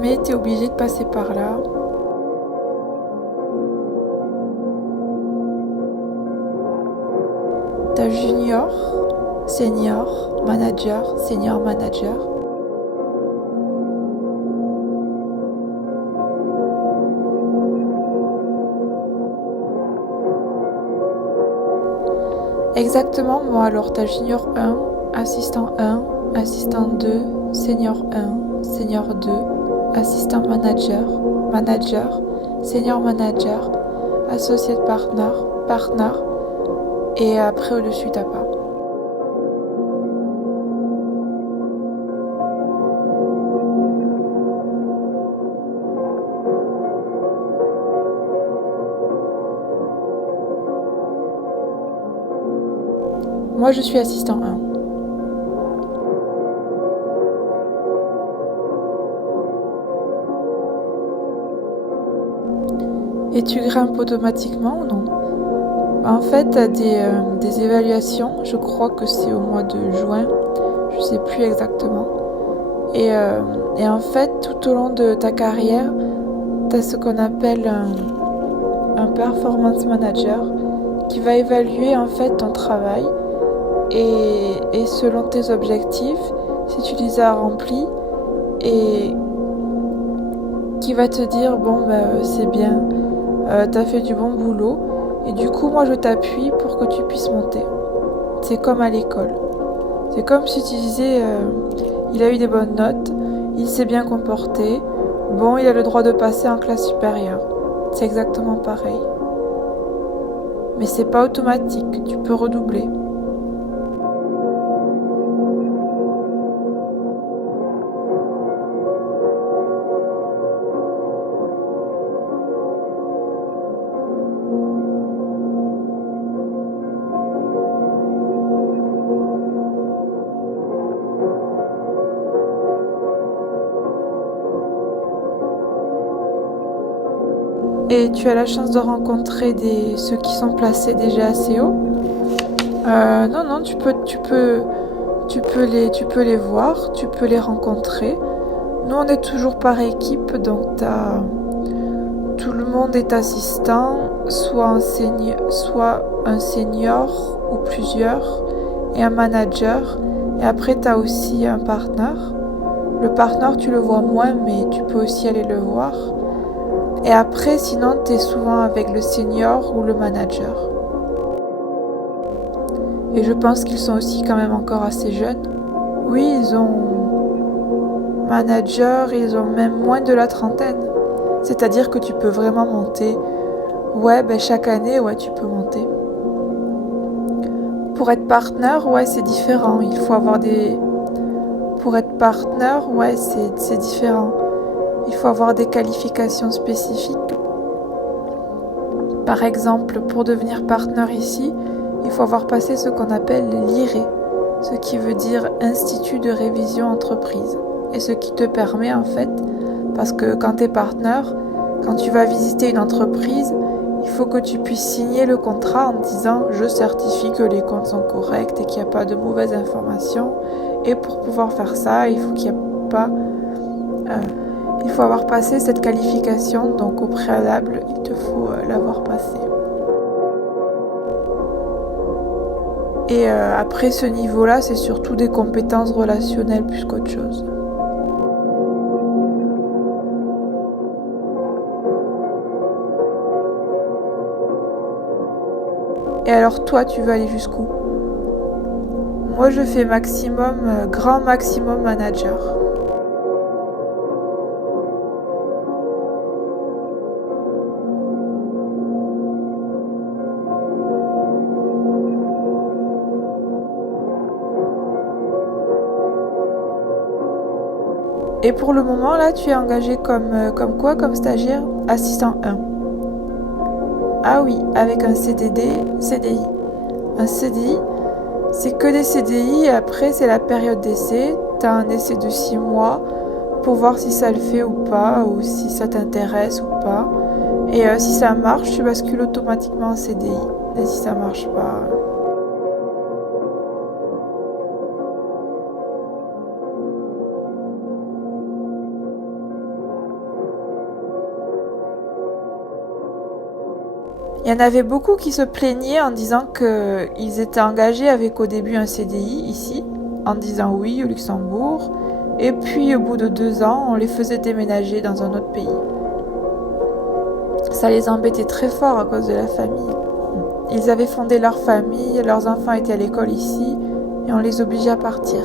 mais tu es obligé de passer par là. Tu as junior, senior, manager, senior manager. Exactement, bon alors tu as junior 1, assistant 1, assistant 2, senior 1, senior 2, assistant manager, manager, senior manager, associate partner, partner, et après au-dessus t'as pas. Moi je suis assistant 1. Et tu grimpes automatiquement ou non? En fait, tu as des évaluations, je crois que c'est au mois de juin, je sais plus exactement. Et en fait, tout au long de ta carrière, tu as ce qu'on appelle un performance manager qui va évaluer en fait ton travail et selon tes objectifs, si tu les as remplis, et qui va te dire bon c'est bien, t'as fait du bon boulot, et du coup moi je t'appuie pour que tu puisses monter. C'est comme à l'école. C'est comme si tu disais il a eu des bonnes notes, il s'est bien comporté, bon il a le droit de passer en classe supérieure. C'est exactement pareil. Mais c'est pas automatique, tu peux redoubler. Et tu as la chance de rencontrer ceux qui sont placés déjà assez haut. Non, tu peux les voir, tu peux les rencontrer. Nous, on est toujours par équipe, donc tout le monde est assistant, soit un senior ou plusieurs, et un manager. Et après, tu as aussi un partenaire. Le partenaire, tu le vois moins, mais tu peux aussi aller le voir. Et après, sinon, tu es souvent avec le senior ou le manager. Et je pense qu'ils sont aussi quand même encore assez jeunes. Oui, ils ont manager, ils ont même moins de la trentaine. C'est-à-dire que tu peux vraiment monter. Ouais, chaque année, ouais, tu peux monter. Pour être partenaire, ouais, c'est différent. Il faut avoir des... Pour être partenaire, ouais, c'est différent. Il faut avoir des qualifications spécifiques. Par exemple, pour devenir partenaire ici, il faut avoir passé ce qu'on appelle l'IRE, ce qui veut dire Institut de révision entreprise. Et ce qui te permet en fait, parce que quand tu es partenaire, quand tu vas visiter une entreprise, il faut que tu puisses signer le contrat en disant je certifie que les comptes sont corrects et qu'il n'y a pas de mauvaises informations. Et pour pouvoir faire ça, il faut qu'il n'y ait pas... il faut avoir passé cette qualification, donc au préalable, il te faut l'avoir passé. Et après ce niveau-là, c'est surtout des compétences relationnelles plus qu'autre chose. Et alors toi, tu veux aller jusqu'où? Moi, je fais maximum, grand maximum manager. Et pour le moment, là, tu es engagé comme quoi, comme stagiaire? Assistant 1. Ah oui, avec un CDI. Un CDI, c'est que des CDI, et après, c'est la période d'essai. Tu as un essai de 6 mois pour voir si ça le fait ou pas, ou si ça t'intéresse ou pas. Et si ça marche, tu bascules automatiquement en CDI. Et si ça marche pas... Il y en avait beaucoup qui se plaignaient en disant qu'ils étaient engagés avec au début un CDI ici, en disant oui au Luxembourg, et puis au bout de 2 ans, on les faisait déménager dans un autre pays. Ça les embêtait très fort à cause de la famille. Ils avaient fondé leur famille, leurs enfants étaient à l'école ici, et on les obligeait à partir.